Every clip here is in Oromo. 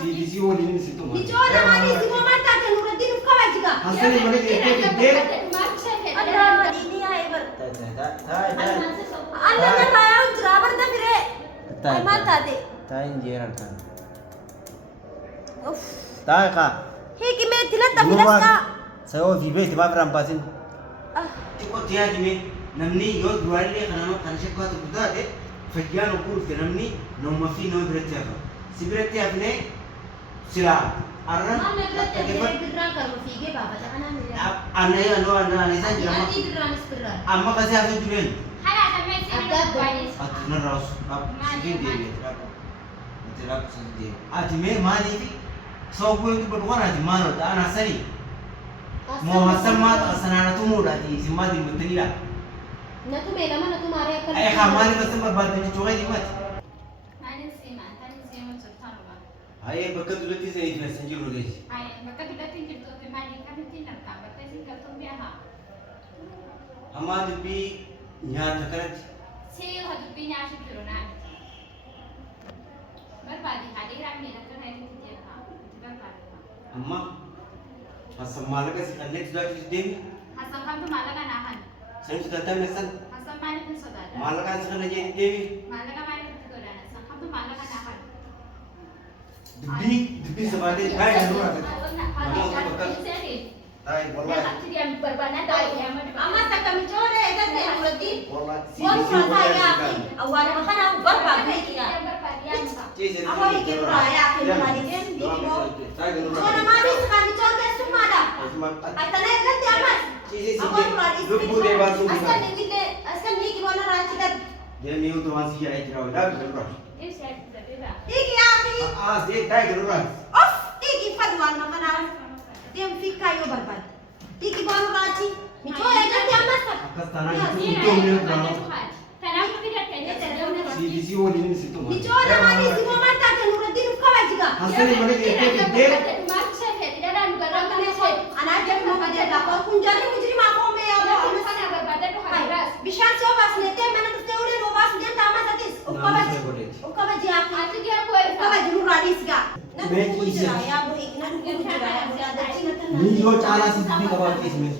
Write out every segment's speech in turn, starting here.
si woni ni si tuma Ni chona mali si mo mata ke Nuruddin uf kawajiga. hasani mane ke de Ada ini ya ever. Allah na raya ujra barda fire. Ay mata de. Tayin jeran kan. Uff. Tayi ka. He ki me tilat ta filaska. Sayo vibe tiba rampasin. Ah. ko tiya di me namni yo duwali le kana kan shakka to buda de fajjan ko ke namni no mafi no biratiya sibiratiya ne sila arran Mama biratiya ne birran karo fige baba ta kana mira. anai anai san jama Ati birran isbirran. amma kasi asan julen Hala sampai sini baris. atna raus ab sigin de me terap sigin de ati me mani fi so ko tu badwana di mano da ana sani mo hasan ma ta sanana tu muda di simadi mutanila Na tu me lama na tu mare akal. ay khamani basam barbad ni chogai di mat Mana sih mah? Tadi sih mau cerita rumah. ay bakat ulati sa itna sanjir ro gaji Ayah, maka kita tinggal tu memang kami tinggal kabar. Tapi kalau tu dia ha, hamad bi nya takarat sih hadu pinya asyik turunah. Berbadi hadir kami nak kena ini dia ha, berbadi. amma hasan malaka si connect da fi den Hasan kamu tu malah kan ahan. san su tata me san Hasan mana pun saudara. malaka sa kana je dewi Malah kan mana pun saudara. Hasan kamu tu malah kan ahan. dibbi sabade ay nura ta ay wallahi Amma ta kami chore ega de Nuruddin. wallahi si Wal si raya wallahi ya. Awal makana barba kai ya. si Ako ikit raya ke mali den di mo. Chona mali sa kami chore sumada. Atana ega de amas. Ako mali lubu de basu askan ni ki wala rachikat. de mi to wasi ay tiraw da nura Ini saya tidak. Iki akhi. de tay nura Of iki fadwan makana. Dem fika yo barbad. Iki baru rachi. Ni chore ega de amas. akas tanah Ini itu ada me berbadi brano Tuhan. Karena aku tidak kena terjadi. si woni ni si tuma Ni chore mali si mo mata ke Nuruddin uf kawajiga. hasani mane ke de Anak dia mau kerja apa? Kunjari mujrim aku me ya Allah. Bishan so bas nete mana tu teule no bas dia tama satis. Ukka baji aku. Ukka baji nurani siga. मैं चीज़ है। ya bu ikna du kujra ya bu ada cina tan. ni yo chala si di ka ba ki isme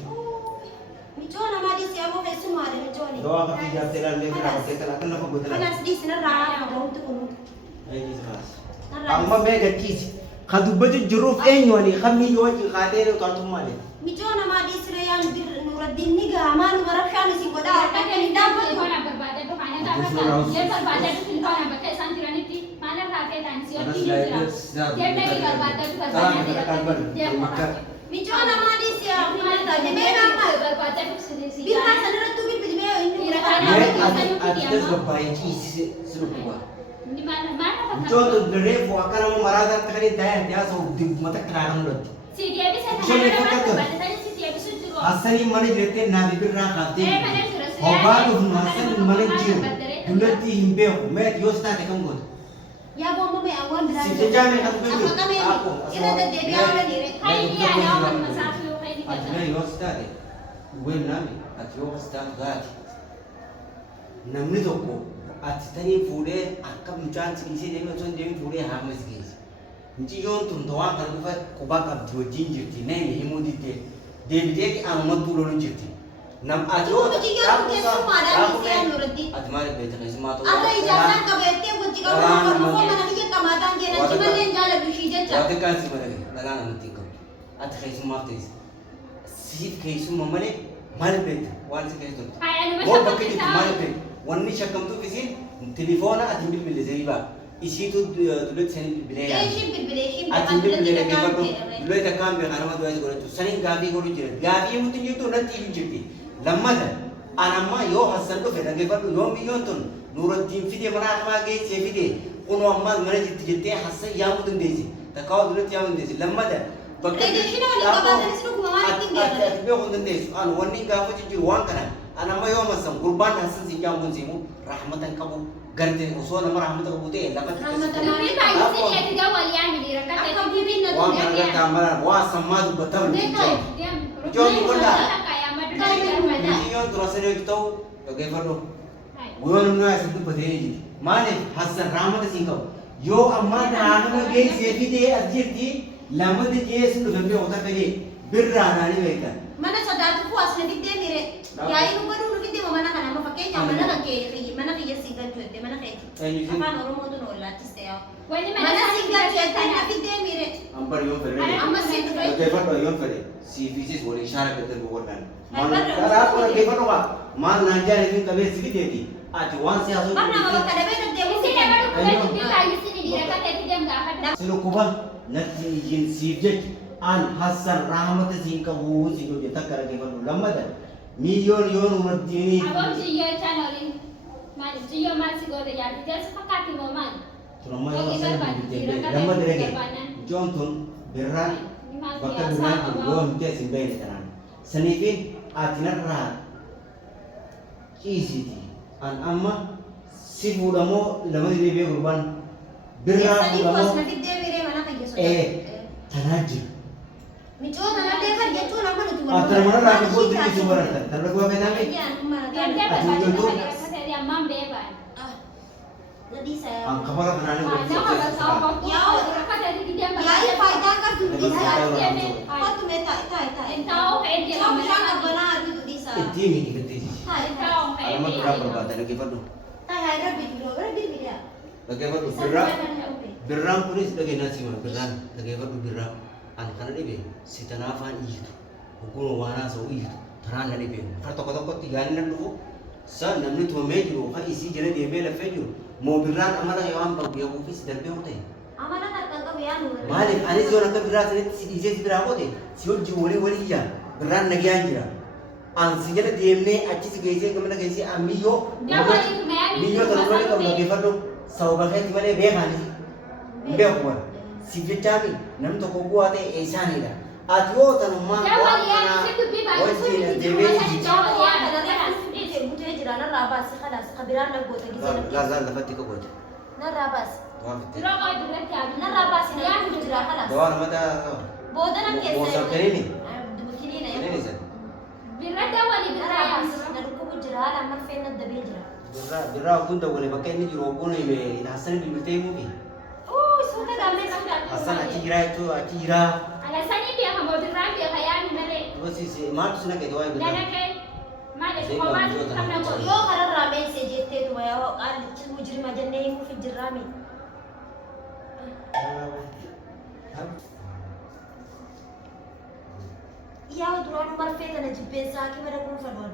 Ni chona mali si amo fesu mare ni choni. doa ka fi ja tera le ka ba tera kan na ko Kana godala sedih sinar ra ko tu kunu. ay ni khas amma me ga chis khadubati juruf en yoni khamni yo ki khatere ka tum male Mi chona mali sire ya Nuruddin ni ga amanu marafshan si goda ka ni da bu. Mi chona mali si ya ta de me na ma. Bir ha sanara tu bir me ini atas babai chis suru ko jo to dere fo akara mo marada takani daya ya so di mata kran lo asani mane jete na bi ra khate hoba to hasan mane jiu dulati himbe me yo sta te kam god Ya bo mo me awan bila. si jame ka tu Apa kami aku ina da de biya wala ni re. atme yo sta de wen nami at yo sta gati namni tokko atitani fuudhee akka mucaan sigisee deemee osoo hin deemin fuudhee haama sigeesse. Mucayyoon tun waan kana dhufa quba qabdi wajjin jirti. Namni himuu diddee deebitee aanumatti loon jirti. Nam ati Tuh mucayyoon kun keessummaadhaan isee Nuruddin. ati maal beekta keessumaa ta'uu Akka ijaarsan qabeettee wajji qabu koo mana biyya qamaataan jedhan cimallee jaaladhu ishii jecha. Waa xiqqaan si madaqe dhagaan namatti hin qabu. Ati keessummaaf ta'es. Siif keessumma malee maal beekta waan si keessa turte. Moo bakka jirtu maal beekta. Wanni shakkamtuuf isin telefoona ati bilbilisee baa isiitu dulet sanii bilbilee yaadu. Ishiin bilbilee ishiin Ati bilbilee bilbilee kan geeffadhu jedhame. dulet akkaan beekan nama du'aa godhatu saniin gaafii godhu jira. Gaafii mutti jirtu natti hin jirti. Lammata anamma yoo hassan dhufe dhageeffadhu yoo biyyoon tun Nuruddin fide mana hamaa geessee fide kunoo ammaa mana jirti jettee hassan yaamuu dandeessi. Takkaa dulet yaamuu dandeessi. Lammata bakka Rejeeshina waliin qabaatanis dhuguma waan ittiin beekan. ati beekuu dandeessu. An wanni gaafa jiru waan kana. Anamma yoo masan gurbaan hassan si jaamuun simu rahmatan qabu garte osoo nama rahmata qabu ta'e lafa Rahmatan waan kana gata amara waa sammaa dubbatamu jechuudha. Ijoolli godhaa. Biyyoon dura sadii hojii ta'u dhageeffadhu. Guyyoon humna isa dubbatee ni jira. Maaliif hassan rahmata siin qabu. Yoo ammaa naannoo geessee fidee as jirti lamatti dhiyeessu dhufee ota fedhee birraa naanii beekan. Mana sodaatu fu asna fiddee mire. Yaa'ii nu godhuu nu fiddee mana kana amma fakkeenyaaf mana kan kee mana kiyya siin galchu jettee mana keeti. Afaan Oromootu nu wallaachis ta'e yaa. Mana siin galchu jettee na fiddee mire. Ambar yoon fedhe. Amma siin dhufe. Dhaggeeffadhu yoon fedhe. Siifiisis waliin shaara gaddan boqonnaan. Karaa kun dhaggeeffadhu qaba. Maal naan jaallatanii qabee si fideeti. Ati waan siyaasoo. Mana bakka dabee deddeebiin si Sinukuba natti jinsiif jecha an Hassan rahmata siin qabu siin hojjeta akka dhaggeeffadhu lammadan miliyoon yoon uummattiini. Abboon jiyyoo chaanoliin maal jiyyoo maal si goote yaadde jeessa fakkaatti moo maal? Turama yoo san lamma direge ijoon tun birraan bakka birraan kun yoo hin teessin beekne kanaan saniifin ati narraa ciisiiti an amma si fuudhamoo lama deebi'ee gurbaan birraa fuudhamoo tanaa jira. Mijoo tanallee kan jechuun amma nuti Ati mana irraa kan booddi isu baratan tarra gua kan nabe. Deemtee barbaadu akka ta'e ammaan beekan. Jadi saya. Ang kamera kanane Nama bahasa apa? Ya, apa tadi dia Ya, ya faedah kan dulu di sana. Betul. Kau tuh meta itu. Tahu kayak dia Kau lama bilang nggak benar itu di sana. Iti mi diketi. Tahu kayak Alamat dia. berapa berbatan lagi padu. Tak ada video, ada video. Lagi padu birra. Birraan kunis lagi nasi mana birraan lagi padu birra. An kana dibe si tanafan itu. Hukumu wana so itu. Taran na dibe. Farto ko tigaan na dugo. Sa namni to meju ka isi jere de mele feju. Mo birraan amara yawan pag biyo office darbe hote. Amanah tak kau ya nu. Malik ani zo na ka birra sene si ije si birra hote. Si hojji wali iya. Birraan na gyan jira. An si jere de mne achi si geise kamana geise amiyo. Dia wali tu maya. Miyo tanwali kam lagi padu. Sau bakhe timane be khani. Be ko. Si jetami nam to ko kuate esani da. Atyo tanuma. Dia wali ya situ bi ba. Wajji na debe ji. Dia Mujhe jira na rabas khalas khabiran na gote gize. Gaza lafati ko gote. Na rabas. Wafati. Terus kau itu berarti Na rabas na mujhe jira khalas. Dawar mata. Boda na kese. Mo sab kene ni. Dukini na Kene ni ya. san. Berarti wali Na berarti. rabas na rukubu jira na marfe na dabe jira. Birra gunda wale bakke ni jiro ko ne me Hasan bi bite mu bi. Oh, sudah game sudah. Hasan achi jira itu achi jira. Alasannya dia kamu berarti dia kayak ni mere. Basi si mar suna ke doy Dan bita. kayak mana kau masih karena kau. Yo karar rame se jette tu ya al mujrim aja nahi mu fi jirami. Ya duran marfe ta na jibbe sa ki mera kun fadon.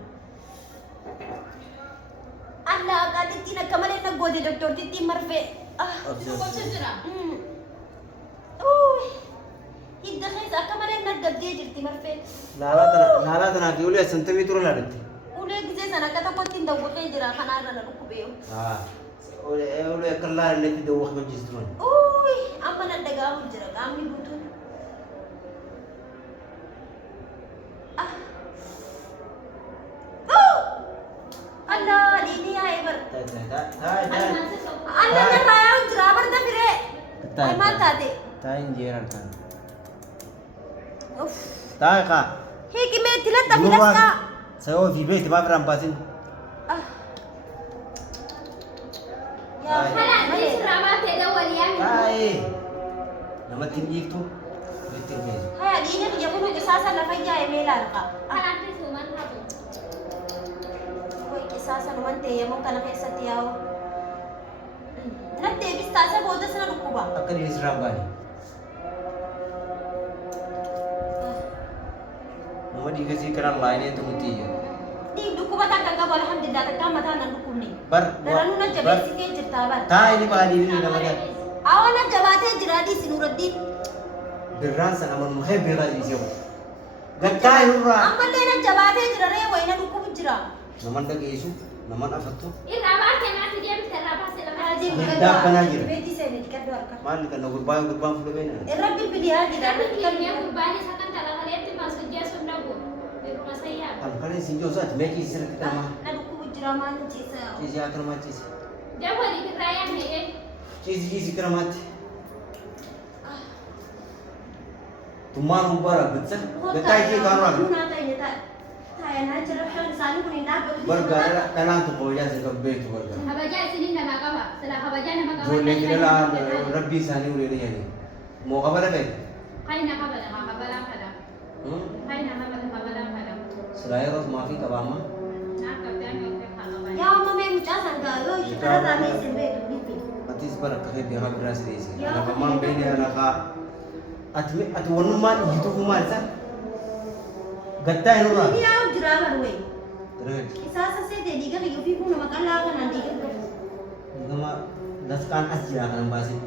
Allah ka ditti na kamale na gode doktor titti marfe. Kau cedera. Idda khaysa kamale na dabde jirti marfe. Lala tana ki ule santami turu ladatti. Ule gize sana kata ko tinda ko kay jira kana na rukubeyo. Ule kallar ne ti do wax ba gis tuman. Amma na daga mu jira ga mi butun. Allah dini ya ibar. Allah na raya jira bar da fire. Ay mata de. Tayin jeran kan. Uff. Tayi ka. Hiki me tilat ta filas ka. Sayo vibe ti ba rampasin. Ya Mana ni serama tidak walian. Tayi. Nama tinggi itu. Tinggi. Haya dini ya kuno kisasa na fayya ya melar ka. Mana tu cuma satu. Koy kisasa naman te ya mo kana kaysa tiyaw. Natte bistasa bodas na rukuba. Akan ini serambani. Nama dikasih kenal lainnya itu mesti ya. Di rukuba ta kaga alhamdulillah ta kama ta nan rukumni. Bar. Daranu na jabe sike jirta bar. Tayi ini pak ini nama dia. Awana jabate jiradi sinuruddin. Birran sana man muhe birra di siapa. Gatai hurra. Amma le na jabate jirare wayna rukubu jira. Naman dah isu. Naman apa tu? Ini ramah kena tu dia bisa ramah selama. Tidak pernah jira. Beti sene dikado arka. Mal kan gurbang fulu bena. Rabbil bidiya Tapi jirani kalau dia berbani seakan tak lah kalian tu masuk dia sudah bu di rumah saya. Am kali sinjo sat meki sir kita mah. na rukubu jira man jisa. Cici akan mah cici. Dia wali keraya ni. Cici keramat. Tumar ubara betsa. Gatai ke karan. Nuna ta ni ta. Ta Kaya cerapshan sani kunin dapat. Barga kalang tu boya se kabbe tu barga. Kabajaan sinin nama kawa. Setelah kabajaan nama kawa. Jolle kira la Rabbi sani ure ni yani. Mau kabar apa? Kain nak kabala, kabalang kada. Kain nak kabalang kada. Selain ros maafi kabama. Nak kabajaan yang kabala. Ya mama mucha sangga yo shikara rame sembe bibi. Atis bara kakek biha beras desi. Anak mama beli anak ka. Ati wanu man itu kumar sa. Gatta है ना Ini aku juragan we. Terus Isa sa se de diga ke yufi pun makala kan nanti kan. juga mah das kan as jira kan basi